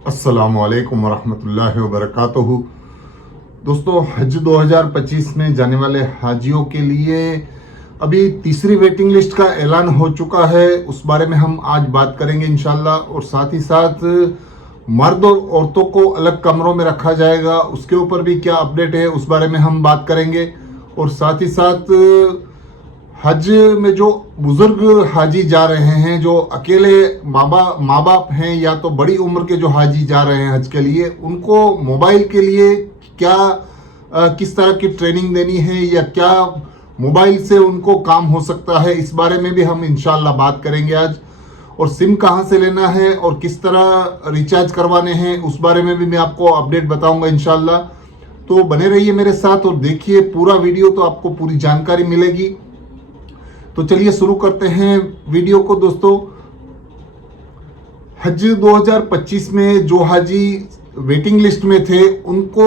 अस्सलामुअलैकुम वरहमतुल्लाहि वबरकातुहू। दोस्तों, हज 2025 में जाने वाले हाजियों के लिए अभी तीसरी वेटिंग लिस्ट का ऐलान हो चुका है। उस बारे में हम आज बात करेंगे इंशाल्लाह। और साथ ही साथ मर्द और औरतों को अलग कमरों में रखा जाएगा, उसके ऊपर भी क्या अपडेट है उस बारे में हम बात करेंगे। और साथ ही साथ हज में जो बुजुर्ग हाजी जा रहे हैं, जो अकेले माँ बाप हैं या तो बड़ी उम्र के जो हाजी जा रहे हैं हज के लिए, उनको मोबाइल के लिए क्या किस तरह की ट्रेनिंग देनी है या क्या मोबाइल से उनको काम हो सकता है, इस बारे में भी हम इंशाल्लाह बात करेंगे आज। और सिम कहाँ से लेना है और किस तरह रिचार्ज करवाने हैं उस बारे में भी मैं आपको अपडेट बताऊंगा इंशाल्लाह। तो बने रहिए मेरे साथ और देखिए पूरा वीडियो, तो आपको पूरी जानकारी मिलेगी। तो चलिए शुरू करते हैं वीडियो को। दोस्तों, हज 2025 में जो हाजी वेटिंग लिस्ट में थे, उनको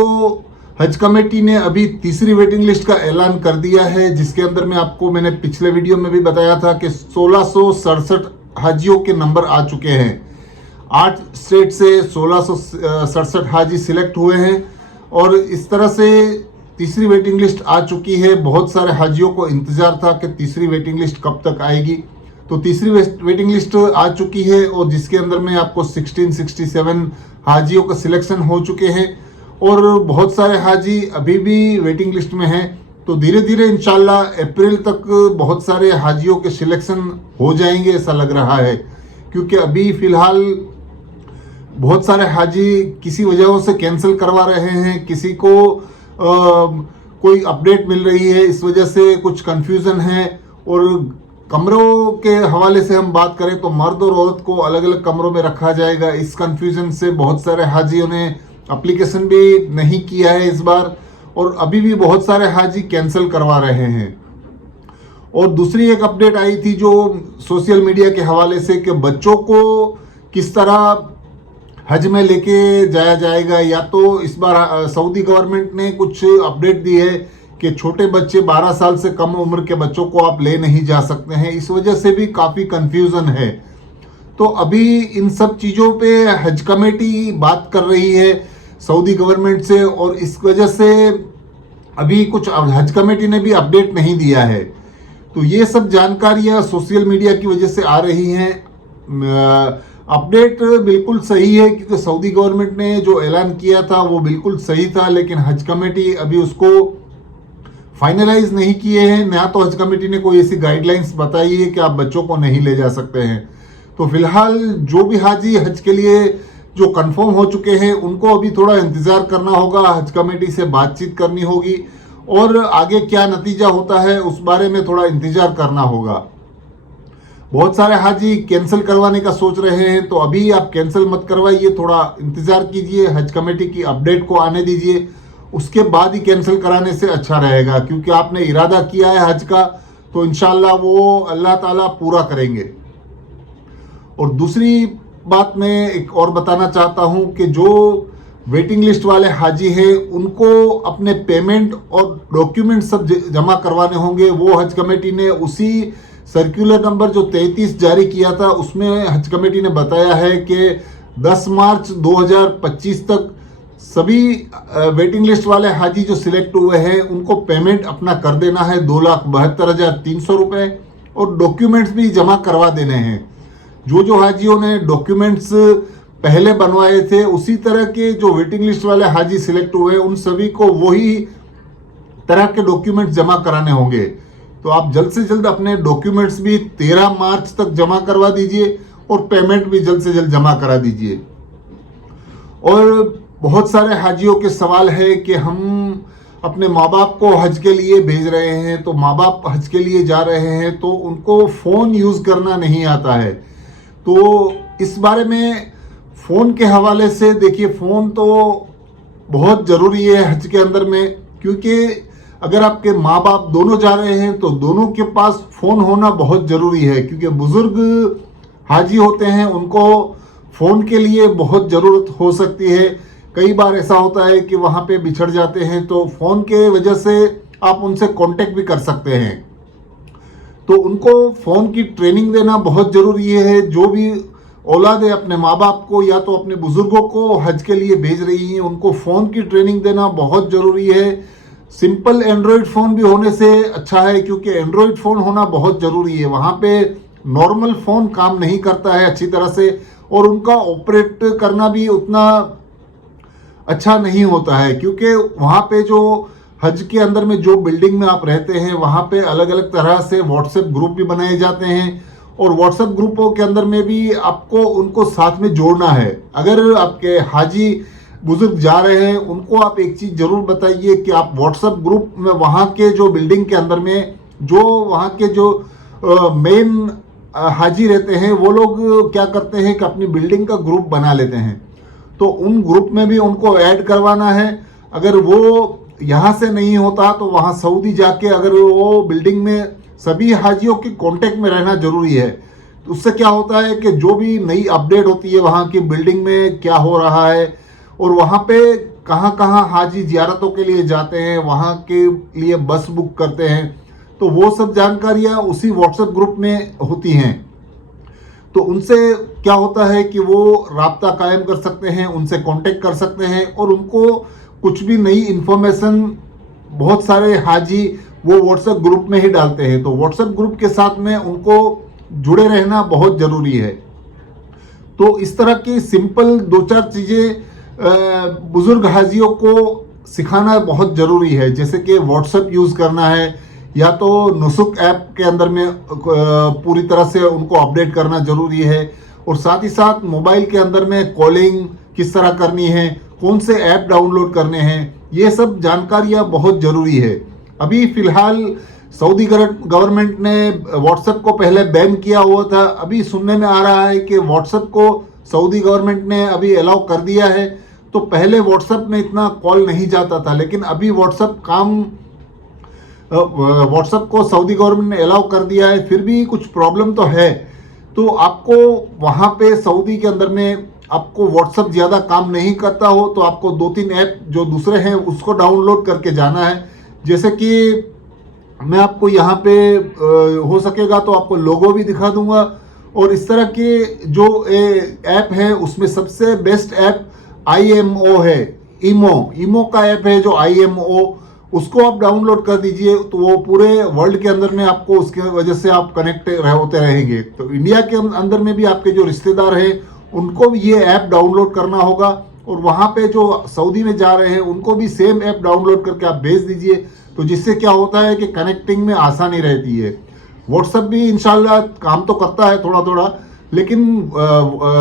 हज कमेटी ने अभी तीसरी वेटिंग लिस्ट का ऐलान कर दिया है, जिसके अंदर में आपको मैंने पिछले वीडियो में भी बताया था कि 1667 हाजियों के नंबर आ चुके हैं। 8 स्टेट से 1667 हाजी सिलेक्ट हुए हैं और इस तरह से तीसरी वेटिंग लिस्ट आ चुकी है। बहुत सारे हाजियों को इंतजार था कि तीसरी वेटिंग लिस्ट कब तक आएगी। तो तीसरी वेटिंग लिस्ट आ चुकी है और जिसके अंदर में आपको 1667 हाजियों का सिलेक्शन हो चुके हैं और बहुत सारे हाजी अभी भी वेटिंग लिस्ट में हैं। तो धीरे धीरे इंशाल्लाह अप्रैल तक बहुत सारे हाजियों के सिलेक्शन हो जाएंगे, ऐसा लग रहा है। क्योंकि अभी फिलहाल बहुत सारे हाजी किसी वजहों से कैंसिल करवा रहे हैं, किसी को कोई अपडेट मिल रही है, इस वजह से कुछ कंफ्यूजन है। और कमरों के हवाले से हम बात करें तो मर्द और औरत को अलग अलग कमरों में रखा जाएगा। इस कंफ्यूजन से बहुत सारे हाजियों ने एप्लीकेशन भी नहीं किया है इस बार, और अभी भी बहुत सारे हाजी कैंसिल करवा रहे हैं। और दूसरी एक अपडेट आई थी जो सोशल मीडिया के हवाले से कि बच्चों को किस तरह हज में लेके जाया जाएगा। या तो इस बार सऊदी गवर्नमेंट ने कुछ अपडेट दी है कि छोटे बच्चे 12 साल से कम उम्र के बच्चों को आप ले नहीं जा सकते हैं। इस वजह से भी काफ़ी कंफ्यूजन है। तो अभी इन सब चीज़ों पे हज कमेटी बात कर रही है सऊदी गवर्नमेंट से, और इस वजह से अभी कुछ हज कमेटी ने भी अपडेट नहीं दिया है। तो ये सब जानकारियाँ सोशल मीडिया की वजह से आ रही हैं। अपडेट बिल्कुल सही है क्योंकि सऊदी गवर्नमेंट ने जो ऐलान किया था वो बिल्कुल सही था, लेकिन हज कमेटी अभी उसको फाइनलाइज नहीं किए हैं। ना तो हज कमेटी ने कोई ऐसी गाइडलाइंस बताई है कि आप बच्चों को नहीं ले जा सकते हैं। तो फिलहाल जो भी हाजी हज के लिए जो कंफर्म हो चुके हैं, उनको अभी थोड़ा इंतज़ार करना होगा, हज कमेटी से बातचीत करनी होगी और आगे क्या नतीजा होता है उस बारे में थोड़ा इंतज़ार करना होगा। बहुत सारे हाजी कैंसिल करवाने का सोच रहे हैं, तो अभी आप कैंसिल मत करवाइए, थोड़ा इंतज़ार कीजिए, हज कमेटी की अपडेट को आने दीजिए, उसके बाद ही कैंसिल कराने से अच्छा रहेगा। क्योंकि आपने इरादा किया है हज का, तो इंशाल्लाह वो अल्लाह ताला पूरा करेंगे। और दूसरी बात मैं एक और बताना चाहता हूं कि जो वेटिंग लिस्ट वाले हाजी हैं, उनको अपने पेमेंट और डॉक्यूमेंट सब जमा करवाने होंगे। वो हज कमेटी ने उसी सर्कुलर नंबर जो 33 जारी किया था, उसमें हज कमेटी ने बताया है कि 10 मार्च 2025 तक सभी वेटिंग लिस्ट वाले हाजी जो सिलेक्ट हुए हैं उनको पेमेंट अपना कर देना है 2,72,300 रुपये, और डॉक्यूमेंट्स भी जमा करवा देने हैं। जो हाजियों ने डॉक्यूमेंट्स पहले बनवाए थे, उसी तरह के जो वेटिंग लिस्ट वाले हाजी सिलेक्ट हुए उन सभी को वही तरह के डॉक्यूमेंट्स जमा कराने होंगे। तो आप जल्द से जल्द अपने डॉक्यूमेंट्स भी 13 मार्च तक जमा करवा दीजिए और पेमेंट भी जल्द से जल्द जमा करा दीजिए। और बहुत सारे हाजियों के सवाल है कि हम अपने माँ बाप को हज के लिए भेज रहे हैं, तो माँ बाप हज के लिए जा रहे हैं तो उनको फ़ोन यूज़ करना नहीं आता है। तो इस बारे में फ़ोन के हवाले से देखिए, फ़ोन तो बहुत ज़रूरी है हज के अंदर में, क्योंकि अगर आपके माँ बाप दोनों जा रहे हैं तो दोनों के पास फ़ोन होना बहुत ज़रूरी है। क्योंकि बुज़ुर्ग हाजी होते हैं, उनको फ़ोन के लिए बहुत ज़रूरत हो सकती है। कई बार ऐसा होता है कि वहाँ पे बिछड़ जाते हैं, तो फ़ोन के वजह से आप उनसे कांटेक्ट भी कर सकते हैं। तो उनको फ़ोन की ट्रेनिंग देना बहुत ज़रूरी है। जो भी औलादें अपने माँ बाप को या तो अपने बुजुर्गों को हज के लिए भेज रही हैं, उनको फ़ोन की ट्रेनिंग देना बहुत ज़रूरी है। सिंपल एंड्रॉयड फ़ोन भी होने से अच्छा है, क्योंकि एंड्रॉयड फ़ोन होना बहुत ज़रूरी है। वहाँ पे नॉर्मल फ़ोन काम नहीं करता है अच्छी तरह से, और उनका ऑपरेट करना भी उतना अच्छा नहीं होता है, क्योंकि वहाँ पे जो हज के अंदर में जो बिल्डिंग में आप रहते हैं वहाँ पे अलग अलग तरह से व्हाट्सएप ग्रुप भी बनाए जाते हैं, और व्हाट्सएप ग्रुपों के अंदर में भी आपको उनको साथ में जोड़ना है। अगर आपके हाजी बुजुर्ग जा रहे हैं, उनको आप एक चीज़ ज़रूर बताइए कि आप व्हाट्सएप ग्रुप में वहाँ के जो बिल्डिंग के अंदर में जो वहाँ के जो मेन हाजी रहते हैं वो लोग क्या करते हैं कि अपनी बिल्डिंग का ग्रुप बना लेते हैं, तो उन ग्रुप में भी उनको ऐड करवाना है। अगर वो यहाँ से नहीं होता तो वहाँ सऊदी जाके अगर वो बिल्डिंग में सभी हाजियों के कांटेक्ट में रहना जरूरी है। तो उससे क्या होता है कि जो भी नई अपडेट होती है वहाँ की बिल्डिंग में क्या हो रहा है, और वहाँ पे कहाँ कहाँ हाजी जियारतों के लिए जाते हैं, वहाँ के लिए बस बुक करते हैं, तो वो सब जानकारियाँ उसी व्हाट्सएप ग्रुप में होती हैं। तो उनसे क्या होता है कि वो राब्ता कायम कर सकते हैं, उनसे कांटेक्ट कर सकते हैं, और उनको कुछ भी नई इन्फॉर्मेशन बहुत सारे हाजी वो व्हाट्सएप ग्रुप में ही डालते हैं, तो व्हाट्सएप ग्रुप के साथ में उनको जुड़े रहना बहुत ज़रूरी है। तो इस तरह की सिंपल दो चार चीज़ें बुज़ुर्ग हाजियों को सिखाना बहुत ज़रूरी है, जैसे कि व्हाट्सएप यूज़ करना है, या तो नुसुक ऐप के अंदर में पूरी तरह से उनको अपडेट करना ज़रूरी है, और साथ ही साथ मोबाइल के अंदर में कॉलिंग किस तरह करनी है, कौन से ऐप डाउनलोड करने हैं, ये सब जानकारियाँ बहुत ज़रूरी है। अभी फ़िलहाल सऊदी गवर्नमेंट ने व्हाट्सएप को पहले बैन किया हुआ था, अभी सुनने में आ रहा है कि व्हाट्सएप को सऊदी गवर्नमेंट ने अभी अलाउ कर दिया है। तो पहले व्हाट्सएप में इतना कॉल नहीं जाता था, लेकिन अभी व्हाट्सएप को सऊदी गवर्नमेंट ने अलाउ कर दिया है, फिर भी कुछ प्रॉब्लम तो है। तो आपको वहाँ पे सऊदी के अंदर में आपको व्हाट्सएप ज़्यादा काम नहीं करता हो तो आपको 2-3 ऐप जो दूसरे हैं उसको डाउनलोड करके जाना है। जैसे कि मैं आपको यहाँ पे हो सकेगा तो आपको लोगो भी दिखा दूंगा, और इस तरह के जो ऐप है उसमें सबसे बेस्ट ऐप IMO है। ईमो का ऐप है जो IMO, उसको आप डाउनलोड कर दीजिए, तो वो पूरे वर्ल्ड के अंदर में आपको उसके वजह से आप कनेक्ट होते रहेंगे। तो इंडिया के अंदर में भी आपके जो रिश्तेदार हैं उनको भी ये ऐप डाउनलोड करना होगा, और वहाँ पे जो सऊदी में जा रहे हैं उनको भी सेम ऐप डाउनलोड करके आप भेज दीजिए, तो जिससे क्या होता है कि कनेक्टिंग में आसानी रहती है। व्हाट्सएप भी इंशाल्लाह काम तो करता है थोड़ा थोड़ा, लेकिन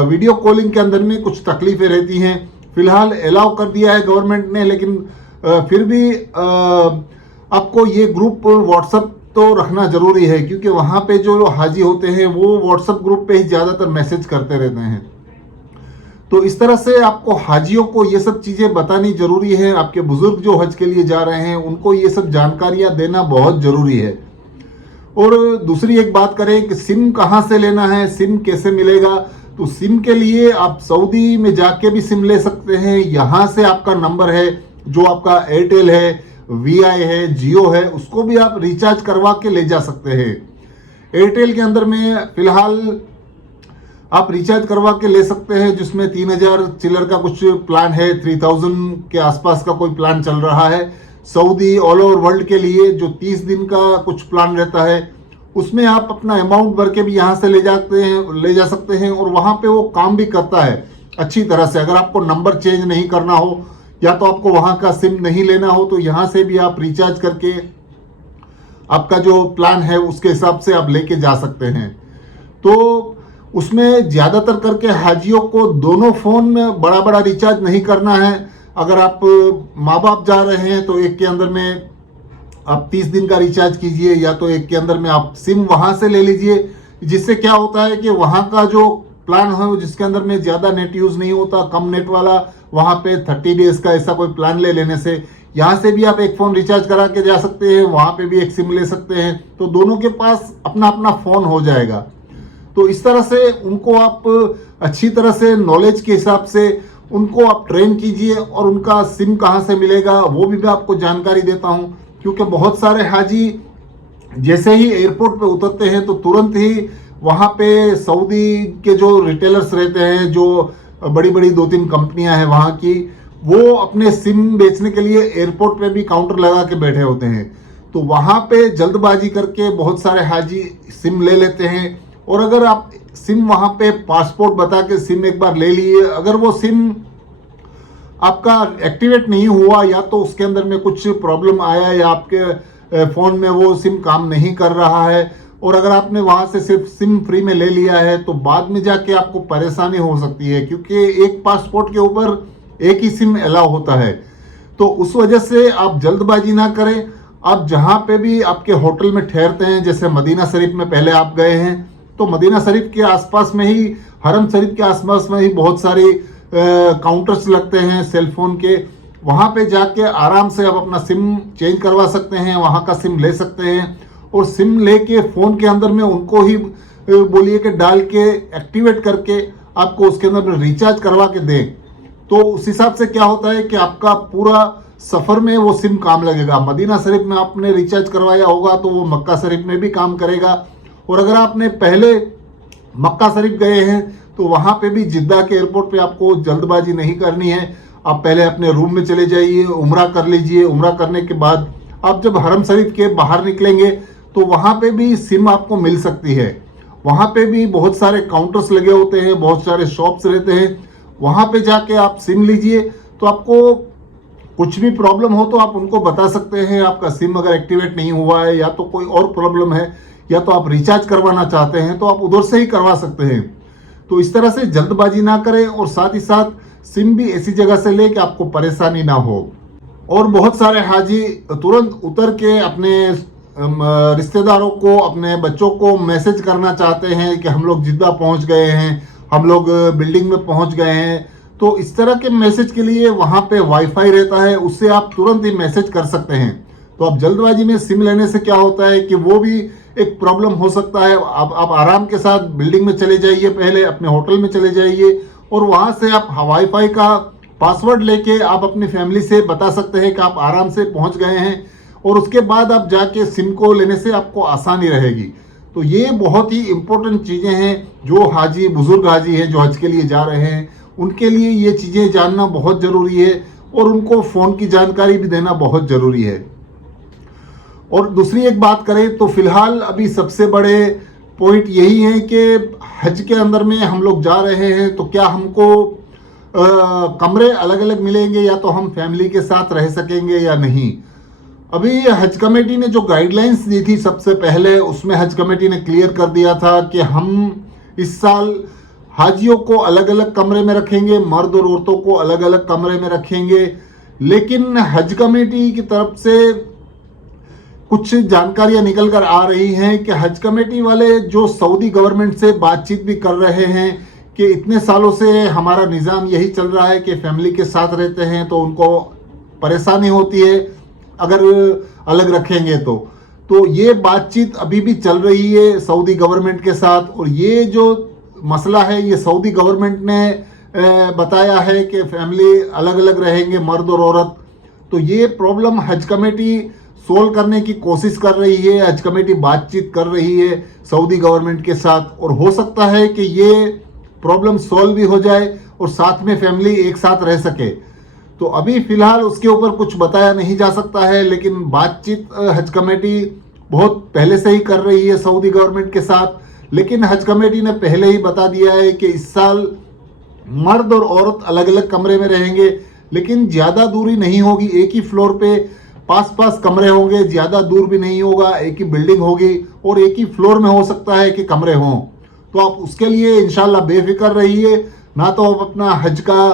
वीडियो कॉलिंग के अंदर में कुछ तकलीफें रहती हैं। फिलहाल अलाउ कर दिया है गवर्नमेंट ने, लेकिन फिर भी आपको ये ग्रुप व्हाट्सएप तो रखना ज़रूरी है, क्योंकि वहाँ पे जो हाजी होते हैं वो व्हाट्सएप ग्रुप पे ही ज़्यादातर मैसेज करते रहते हैं। तो इस तरह से आपको हाजियों को ये सब चीज़ें बतानी ज़रूरी है। आपके बुज़ुर्ग जो हज के लिए जा रहे हैं उनको ये सब जानकारियाँ देना बहुत ज़रूरी है। और दूसरी एक बात करें कि सिम कहाँ से लेना है, सिम कैसे मिलेगा, तो सिम के लिए आप सऊदी में जाके भी सिम ले सकते हैं। यहाँ से आपका नंबर है जो आपका एयरटेल है, VI है, जियो है, उसको भी आप रिचार्ज करवा के ले जा सकते हैं। एयरटेल के अंदर में फिलहाल आप रिचार्ज करवा के ले सकते हैं, जिसमें 3000 चिल्लर का कुछ प्लान है, 3000 के आसपास का कोई प्लान चल रहा है। सऊदी ऑल ओवर वर्ल्ड के लिए जो 30 दिन का कुछ प्लान रहता है, उसमें आप अपना अमाउंट भर के भी यहाँ से ले जा सकते हैं, और वहाँ पे वो काम भी करता है अच्छी तरह से। अगर आपको नंबर चेंज नहीं करना हो या तो आपको वहाँ का सिम नहीं लेना हो, तो यहाँ से भी आप रिचार्ज करके आपका जो प्लान है उसके हिसाब से आप लेके जा सकते हैं। तो उसमें ज़्यादातर करके हाजियों को दोनों फ़ोन में बड़ा बड़ा रिचार्ज नहीं करना है। अगर आप माँ बाप जा रहे हैं तो एक के अंदर में आप 30 दिन का रिचार्ज कीजिए, या तो एक के अंदर में आप सिम वहाँ से ले लीजिए, जिससे क्या होता है कि वहाँ का जो प्लान है जिसके अंदर में ज़्यादा नेट यूज़ नहीं होता, कम नेट वाला, वहाँ पे 30 डेज़ का ऐसा कोई प्लान ले लेने से यहाँ से भी आप एक फ़ोन रिचार्ज करा के जा सकते हैं, वहाँ पे भी एक सिम ले सकते हैं, तो दोनों के पास अपना अपना फ़ोन हो जाएगा। तो इस तरह से उनको आप अच्छी तरह से नॉलेज के हिसाब से उनको आप ट्रेन कीजिए, और उनका सिम कहाँ से मिलेगा वो भी मैं आपको जानकारी देता हूँ। क्योंकि बहुत सारे हाजी जैसे ही एयरपोर्ट पे उतरते हैं तो तुरंत ही वहाँ पे सऊदी के जो रिटेलर्स रहते हैं, जो बड़ी बड़ी 2-3 कंपनियां हैं वहाँ की, वो अपने सिम बेचने के लिए एयरपोर्ट पे भी काउंटर लगा के बैठे होते हैं। तो वहाँ पे जल्दबाजी करके बहुत सारे हाजी सिम ले लेते हैं, और अगर आप सिम वहाँ पे पासपोर्ट बता के सिम एक बार ले लिए, अगर वो सिम आपका एक्टिवेट नहीं हुआ, या तो उसके अंदर में कुछ प्रॉब्लम आया, या आपके फ़ोन में वो सिम काम नहीं कर रहा है, और अगर आपने वहाँ से सिर्फ सिम फ्री में ले लिया है, तो बाद में जाके आपको परेशानी हो सकती है, क्योंकि एक पासपोर्ट के ऊपर एक ही सिम अलाउ होता है। तो उस वजह से आप जल्दबाजी ना करें। आप जहाँ पे भी आपके होटल में ठहरते हैं, जैसे मदीना शरीफ में पहले आप गए हैं, तो मदीना शरीफ के आसपास में ही, हरम शरीफ के आसपास में ही बहुत सारी काउंटर्स लगते हैं सेलफोन के। वहाँ पे जाके आराम से आप अपना सिम चेंज करवा सकते हैं, वहाँ का सिम ले सकते हैं, और सिम लेके फ़ोन के अंदर में उनको ही बोलिए कि डाल के एक्टिवेट करके आपको उसके अंदर में रिचार्ज करवा के दें। तो उस हिसाब से क्या होता है कि आपका पूरा सफ़र में वो सिम काम लगेगा। मदीना शरीफ में आपने रिचार्ज करवाया होगा तो वो मक्का शरीफ में भी काम करेगा। और अगर आपने पहले मक्का शरीफ गए हैं तो वहाँ पे भी जिद्दा के एयरपोर्ट पे आपको जल्दबाजी नहीं करनी है। आप पहले अपने रूम में चले जाइए, उम्रा कर लीजिए। उम्रा करने के बाद आप जब हरम शरीफ के बाहर निकलेंगे तो वहाँ पे भी सिम आपको मिल सकती है। वहाँ पे भी बहुत सारे काउंटर्स लगे होते हैं, बहुत सारे शॉप्स रहते हैं। वहाँ पे जाके आप सिम लीजिए, तो आपको कुछ भी प्रॉब्लम हो तो आप उनको बता सकते हैं। आपका सिम अगर एक्टिवेट नहीं हुआ है, या तो कोई और प्रॉब्लम है, या तो आप रिचार्ज करवाना चाहते हैं, तो आप उधर से ही करवा सकते हैं। तो इस तरह से जल्दबाजी ना करें, और साथ ही साथ सिम भी ऐसी जगह से ले कि आपको परेशानी ना हो। और बहुत सारे हाजी तुरंत उतर के अपने रिश्तेदारों को, अपने बच्चों को मैसेज करना चाहते हैं कि हम लोग जिद्दा पहुंच गए हैं, हम लोग बिल्डिंग में पहुंच गए हैं। तो इस तरह के मैसेज के लिए वहाँ पे वाईफाई रहता है, उससे आप तुरंत ही मैसेज कर सकते हैं। तो अब जल्दबाजी में सिम लेने से क्या होता है कि वो भी एक प्रॉब्लम हो सकता है। आप आराम के साथ बिल्डिंग में चले जाइए, पहले अपने होटल में चले जाइए, और वहाँ से आप वाईफाई का पासवर्ड लेके आप अपनी फैमिली से बता सकते हैं कि आप आराम से पहुँच गए हैं, और उसके बाद आप जाके सिम को लेने से आपको आसानी रहेगी। तो ये बहुत ही इम्पोर्टेंट चीज़ें हैं जो हाजी, बुजुर्ग हाजी हैं जो हज के लिए जा रहे हैं, उनके लिए ये चीज़ें जानना बहुत ज़रूरी है, और उनको फ़ोन की जानकारी भी देना बहुत ज़रूरी है। और दूसरी एक बात करें तो फ़िलहाल अभी सबसे बड़े पॉइंट यही है कि हज के अंदर में हम लोग जा रहे हैं, तो क्या हमको कमरे अलग अलग मिलेंगे, या तो हम फैमिली के साथ रह सकेंगे या नहीं। अभी हज कमेटी ने जो गाइडलाइंस दी थी सबसे पहले, उसमें हज कमेटी ने क्लियर कर दिया था कि हम इस साल हाजियों को अलग अलग कमरे में रखेंगे, मर्द और औरतों को अलग अलग कमरे में रखेंगे। लेकिन हज कमेटी की तरफ से कुछ जानकारियां निकल कर आ रही हैं कि हज कमेटी वाले जो सऊदी गवर्नमेंट से बातचीत भी कर रहे हैं कि इतने सालों से हमारा निज़ाम यही चल रहा है कि फैमिली के साथ रहते हैं, तो उनको परेशानी होती है अगर अलग रखेंगे तो ये बातचीत अभी भी चल रही है सऊदी गवर्नमेंट के साथ। और ये जो मसला है ये सऊदी गवर्नमेंट ने बताया है कि फैमिली अलग अलग रहेंगे, मर्द और औरत। तो ये प्रॉब्लम हज कमेटी सोल्व करने की कोशिश कर रही है, हज कमेटी बातचीत कर रही है सऊदी गवर्नमेंट के साथ, और हो सकता है कि ये प्रॉब्लम सॉल्व भी हो जाए और साथ में फैमिली एक साथ रह सके। तो अभी फ़िलहाल उसके ऊपर कुछ बताया नहीं जा सकता है, लेकिन बातचीत हज कमेटी बहुत पहले से ही कर रही है सऊदी गवर्नमेंट के साथ। लेकिन हज कमेटी ने पहले ही बता दिया है कि इस साल मर्द और औरत अलग अलग कमरे में रहेंगे, लेकिन ज़्यादा दूरी नहीं होगी, एक ही फ्लोर पे पास पास कमरे होंगे, ज़्यादा दूर भी नहीं होगा, एक ही बिल्डिंग होगी, और एक ही फ्लोर में हो सकता है कि कमरे हों। तो आप उसके लिए इंशाल्लाह बेफिक्र रहिए, ना तो आप अपना हज का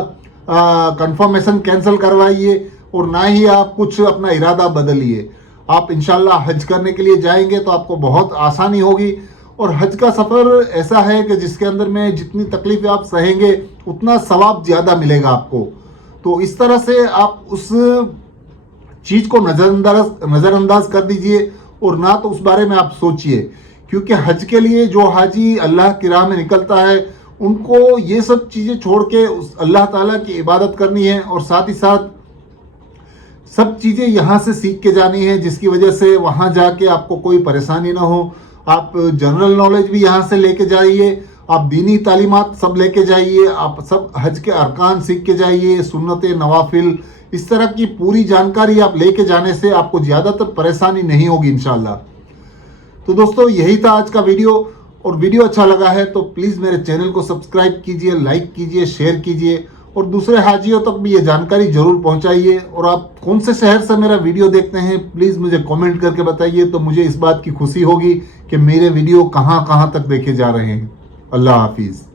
कंफर्मेशन कैंसिल करवाइए, और ना ही आप कुछ अपना इरादा बदलिए। आप इंशाल्लाह हज करने के लिए जाएंगे तो आपको बहुत आसानी होगी। और हज का सफ़र ऐसा है कि जिसके अंदर में जितनी तकलीफ़ें आप सहेंगे उतना सवाब ज़्यादा मिलेगा आपको। तो इस तरह से आप उस चीज़ को नज़रअंदाज कर दीजिए, और ना तो उस बारे में आप सोचिए, क्योंकि हज के लिए जो हाजी अल्लाह की राह में निकलता है उनको ये सब चीज़ें छोड़ के उस अल्लाह ताला की इबादत करनी है, और साथ ही साथ सब चीज़ें यहाँ से सीख के जानी है, जिसकी वजह से वहाँ जाके आपको कोई परेशानी ना हो, आप जनरल नॉलेज भी यहाँ से लेके जाइए, आप दीनी तालीमात सब लेके जाइए, आप सब हज के अरकान सीख के जाइए, सुन्नत नवाफिल, इस तरह की पूरी जानकारी आप लेके जाने से आपको ज़्यादातर परेशानी नहीं होगी इंशाल्लाह। तो दोस्तों यही था आज का वीडियो, और वीडियो अच्छा लगा है तो प्लीज़ मेरे चैनल को सब्सक्राइब कीजिए, लाइक कीजिए, शेयर कीजिए, और दूसरे हाजियों तक भी ये जानकारी जरूर पहुंचाइए। और आप कौन से शहर से मेरा वीडियो देखते हैं प्लीज़ मुझे कमेंट करके बताइए, तो मुझे इस बात की खुशी होगी कि मेरे वीडियो कहां कहां तक देखे जा रहे हैं। अल्लाह हाफिज़।